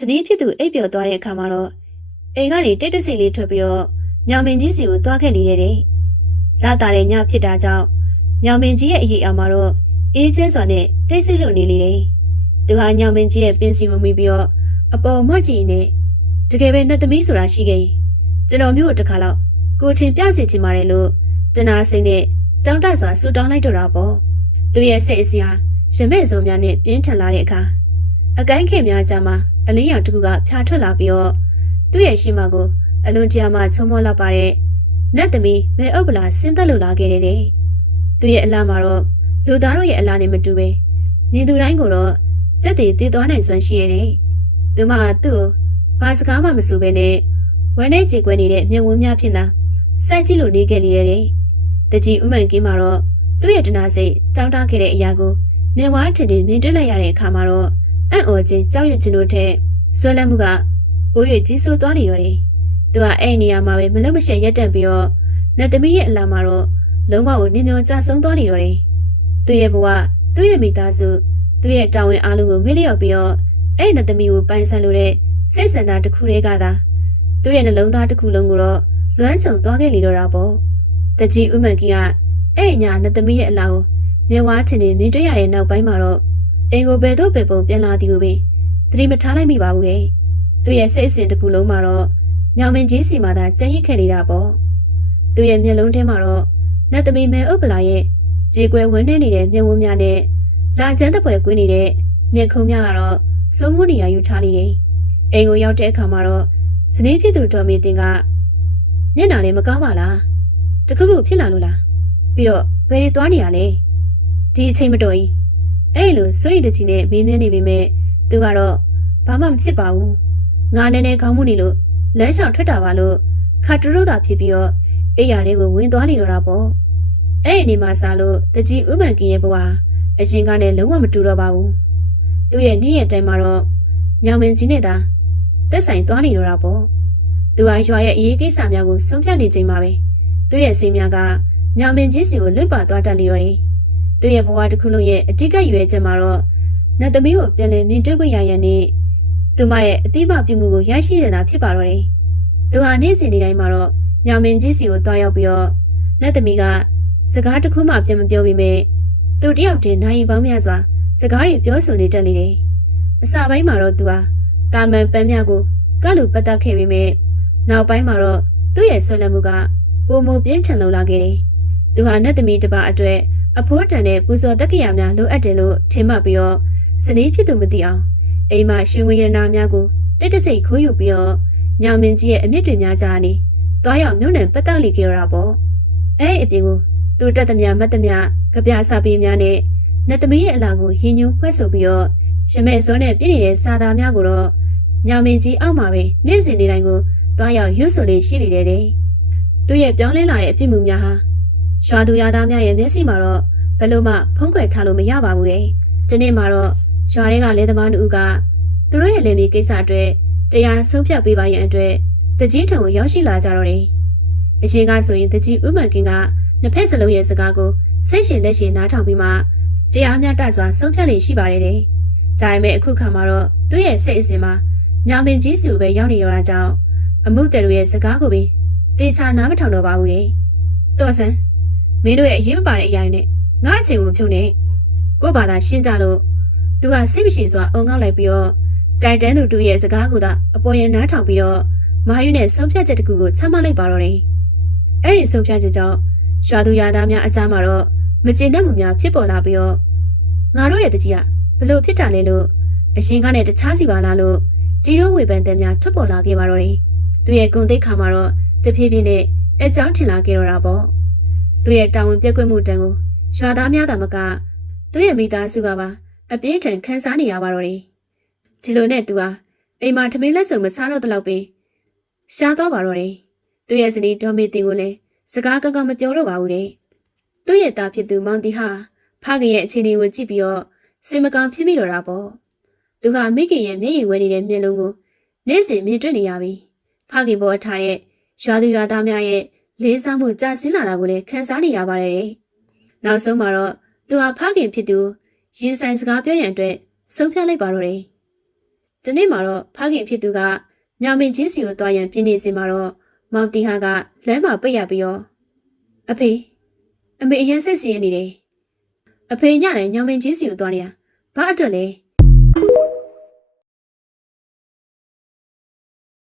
စနီးဖြစ်သူအိပ်ပျော်သွားတဲ့အခါမှာတော့အိမ်ကနေတိတ်တဆိတ်လေးထွက်ပြီးတော့ညောင်မင်းကြီးစီကိုသွားခဲ့နေတယ်။လာတာတဲ့ညဖြစ်တာကြောင့်ညောင်မင်းကြီးရဲ့အရေးအမှားတော့အေးချမ်းစွာနဲ့တိတ်ဆိတ်လို့နေလေတယ်။သူဟာညောင်မင်းကြီးရဲ့ပင်စီကိုမိပြီးတော့အပေါ်မှကြည့်နေတကယ်ပဲနှစ်သမီးဆိုတာရှိခဲ့ကျွန်တော်မျိုးတစ်ခါတော့ကိုချင်းပြစီချင်ပါတယ်လို့တနာစိတ်နဲ့တောင်းတစွာဆူတောင်းလိုက်တော့တာပေါ့။သူရဲ့စိတ်အစီဟာရမဲ့စုံများနဲ့ပြင်းထန်လာတဲ့အခါအကိုင်းခင်များကြမှာအလင်းရောင်တစ်ခုကဖြာထွက်လာပြီးတော့သူ့ရဲ့ရှိမကိုအလွန်ကြာမှချုံမောလောက်ပါတဲ့နတ်သမီးမဲဥပ္ပလာဆင်းသက်လို့လာခဲ့တဲ့သူရဲ့အလားမှာတော့လူသားတို့ရဲ့အလားနဲ့မတူပဲမြင်သူတိုင်းကိုတော့စက်တည်တည်သွားနိုင်စွမ်းရှိရတယ်။သူမကသူ့ကိုဘာစကားမှမဆိုပဲနဲ့ဝမ်းနဲ့ကြေကွဲနေတဲ့မြင်ဝန်းများဖြစ်တာစိုက်ကြည့်လို့နေခဲ့လေတဲ့တကြီးဥမှန်ကင်းမှာတော့သူ့ရဲ့တနာစိတ်တောင်းတခဲ့တဲ့အရာကိုမြင်ဝါထင်ထင်မြင်တွေ့လိုက်ရတဲ့အခါမှာတော့အံ့ဩခြင်းကြောက်ရွံ့ခြင်းတို့ထက်ဆွဲလန်းမှုကပိုး၍ကြီးစိုးသွားနေရောတယ်။သူကအဲ့နေရာမှာပဲမလုံမရှက်ရက်တန့်ပြီးတော့နတ်သမီးရဲ့အလားမှာတော့လုံးဝကိုနင်းမျောကြဆုံးသွားနေရောတယ်။သူ့ရဲ့ဘဝသူ့ရဲ့မိသားစုသူ့ရဲ့တာဝန်အားလုံးကိုမေ့လျော့ပြီးတော့အဲ့နတ်သမီးကိုပိုင်ဆိုင်လို့တဲ့စိတ်ဆန္ဒတစ်ခုတည်းကသာသူ့ရဲ့နှလုံးသားတစ်ခုလုံးကိုတော့လွမ်းခြုံသွားခဲ့လေတော့တာပေါ့။တကြီးဥမှန်ကြီးကအဲ့ညာနတ်သမီးရဲ့အလားကိုမြင်ဝါထင်ထင်မြင်တွေ့ရတဲ့နောက်ပိုင်းမှာတော့အိမ်ကိုဘယ်တော့ပုံပြန်လာသည်ကိုပဲသတိမထားလိုက်မိပါဘူးလေ။သူ့ရဲ့စိတ်အစဉ်တစ်ခုလုံးမှာတော့ညောင်မင်းကြီးစီမှာသာကြံ့ရစ်ခဲ့နေတာပေါ့။သူ့ရဲ့မျက်လုံးထဲမှာတော့နတ်သမီးမဲဥပ္ပလာရဲ့ကြေကွဲဝန်းနေနေတဲ့မျက်ဝန်းများနဲ့လာချမ်းတပွဲကွင်းနေတဲ့မျက်ခုံးများကတော့စိုးမှုနေရာယူထားလိမ့်တယ်။အိမ်ကိုရောက်တဲ့အခါမှာတော့ဇနီးဖြစ်သူတော်မင်းတင်ကမျက်နှာလေးမကောင်းပါလား။တခုခုဖြစ်လာလို့လား။ပြီးတော့ဘယ်တွေသွားနေရလဲ။ဒီအချိန်မတော်ကြီးအဲ့လိုစိုးရိမ်တကြီးနဲ့မင်းမြန်းနေပေမဲ့သူကတော့ဘာမှမဖြစ်ပါဘူး။ငါနဲ့ခေါင်းမှုနေလို့လမ်းလျှောက်ထွက်တာပါလို့ခါတူတာဖြစ်ပြီးတော့အိယာလေးကိုဝင်သွားနေတော့တာပေါ့။အဲ့ဒီနေမှာစားလို့တကြီးဥမှန်ကင်းရဲ့ဘဝအရင်ကနဲ့လုံးဝမတူတော့ပါဘူး။သူ့ရဲ့နေ့ရက်တိုင်းမှာတော့ညောင်မင်းကြီးနဲ့သာသက်ဆိုင်သွားနေတော့တာပေါ့။သူဟာရွာရဲ့အရေးကိစ္စများကိုဆုံးဖြတ်နေချိန်မှာပဲသူ့ရဲ့စိတ်များကညောင်မင်းကြီးစီကိုလွတ်ပါသွားတတ်လေရောတယ်။သူ့ရဲ့ဘဝတစ်ခုလုံးရဲ့အတိတ်ကရွယ်ချက်မှာတော့နတ်သမီးကိုပြန်လည်မြင်တွေ့ခွင့်ရရတဲ့သူမရဲ့အတိမပြုမှုကိုရရှိနေတာဖြစ်ပါတော့တယ်။သူဟာနေ့စဉ်နေ့တိုင်းမှာတော့ညောင်မင်းကြီးစီကိုတွားရောက်ပြီးတော့နတ်သမီးကစကားတစ်ခုမှပြန်မပြောပေမဲ့သူတယောက်တည်းနိုင်ပေါင်းများစွာစကားတွေပြောဆိုနေတတ်လေတယ်။အစပိုင်းမှာတော့သူဟာတာမန်ပန်းများကိုကလူပတ်သက်ခဲ့ပေမဲ့နောက်ပိုင်းမှာတော့သူ့ရဲ့ဆွဲလန်းမှုကပုံမပြင်းထန်လုံလာခဲ့တယ်။သူဟာနတ်သမီးတစ်ပါးအတွက်အဖိုးတန်တဲ့ပူဇော်တက်ကြရာများလိုအပ်တယ်လို့ထင်မှတ်ပြီးတော့ဇနီးဖြစ်သူမသိအောင်အိမ်မှာရွှေငွေရတနာများကိုတိတ်တဆိတ်ခိုးယူပြီးတော့ညောင်မင်းကြီးရဲ့အမြင့်တွေများကြားနေသွားရောက်မြုံနှံပတ်သက်လိခဲ့ရတာပေါ့။အဲ့ဒီအပြင်ကိုသူတက်သမျှမတ်သမျှကြပြစာပေများနဲ့နတ်သမီးရဲ့အလားကိုရင်းညွှန်းဖွဲ့ဆိုပြီးတော့ရမဲစောနဲ့ပြည့်နေတဲ့စာသားများကိုတော့ညောင်မင်းကြီးအောက်မှာပဲနေ့စဉ်နေ့တိုင်းကိုသွားရောက်ရွတ်ဆိုလေးရှိနေတယ်တဲ့။သူရဲ့ပြောင်းလဲလာတဲ့အဖြစ်မှုများဟာရွာသူရွာသားများရဲ့မျက်စိမှာတော့ဘယ်လိုမှဖုံးကွယ်ထားလို့မရပါဘူးတဲ့။ဒီနေ့မှာတော့ရွာတွေကလယ်သမားတို့ကသူတို့ရဲ့လယ်မြေကိစ္စအတွက်တရားဆုံးဖြတ်ပေးပါရန်အတွက်တကြီးထံကိုရောက်ရှိလာကြတော့တယ်။အရင်ကဆိုရင်တကြီးဥမှန်ကင်းကနှစ်ဖက်စလုံးရဲ့စကားကိုစိတ်ရှင်လက်ရှင်နားထောင်ပြီးမှတရားမျှတစွာဆုံးဖြတ်လို့ရှိပါတယ်တဲ့။ဒါပေမဲ့အခုခါမှာတော့သူ့ရဲ့စိတ်အစဉ်မှာညောင်မင်းကြီးစုပဲရောက်နေရတာကြောင့်အမှုတယ်တို့ရဲ့စကားကိုပဲတေချာနားမထောင်တော့ပါဘူးတဲ့။တော်စံမင်းတို့ရဲ့အရေးမပါတဲ့အရာတွေနဲ့ငါ့အချိန်ကိုဖြုတ်နေကို့ဘာသာရှင်းကြလို့သူကစိတ်မရှိစွာအုံငေါက်လိုက်ပြီးတော့တိုင်တန်းသူတို့ရဲ့စကားကိုသာအပေါ်ရန်နားထောင်ပြီးတော့မာယူနဲ့ဆုံးဖြတ်ချက်တစ်ခုကိုချမှတ်လိုက်ပါတော့တယ်။အဲ့ဒီဆုံးဖြတ်ချက်ကြောင့်ရွာသူရွာသားများအကြားမှာတော့မကျေနပ်မှုများဖြစ်ပေါ်လာပြီးတော့ငါတို့ရဲ့တကြီးကဘလို့ဖြစ်တာလဲလို့အရင်ကနဲ့တခြားစီပါလားလို့ကြီးတို့ဝေဖန်တဲ့များထွက်ပေါ်လာခဲ့ပါတော့တယ်။သူရဲ့ဂုဏ်သိက္ခာမှာတော့တဖြည်းဖြည်းနဲ့အကြောင်းထင်လာခဲ့တော့တာပေါ့။သူရဲ့တာဝန်ပြည့်ကွက်မှုတန်ကိုရွာသားများသာမကသူရဲ့မိသားစုကပါအပြင်းထန်ခံစားနေရပါတော့တယ်။ဒီလိုနဲ့သူဟာအိမ်မှာထမင်းလက်စုံမစားတော့တဲ့လောက်ပဲရှားသွားပါတော့တယ်။သူရဲ့ဇနီးဒေါ်မေတင်ကိုလည်းစကားကောင်းကောင်းမပြောတော့ပါဘူးတဲ့။သူ့ရဲ့သားဖြစ်သူမောင်တီဟာဖခင်ရဲ့အခြေအနေကိုကြည့်ပြီးတော့စိတ်မကောင်းဖြစ်မိတော့တာပေါ့။သူကမိခင်ရဲ့မျက်ရည်ဝဲနေတဲ့မျက်လုံးကိုနေ့စဉ်မြင်တွေ့နေရပြီ။ဖခင်ပေါ်ထားတဲ့ရွာသူရွာသားများရဲ့လေးစားမှုကြာဆင်းလာတာကိုလည်းခံစားနေရပါတယ်တဲ့။နောက်ဆုံးမှာတော့သူဟာဖခင်ဖြစ်သူရင်ဆိုင်စကားပြောရန်အတွက်ဆုံးဖြတ်လိုက်ပါတော့တယ် ဒီနေ့မှာတော့ဖခင်ဖြစ်သူကညောင်မင်းကြီးစီကိုသွားရန်ပြင်းနေစီမှာတော့မောင်တီဟာကလမ်းမှာပိတ်ရပြီးတော့အဖေအမေအရင်စိတ်စီးနေတယ်အဖေညနဲ့ညောင်မင်းကြီးစီကိုသွားနေတာဘာအတွက်လဲ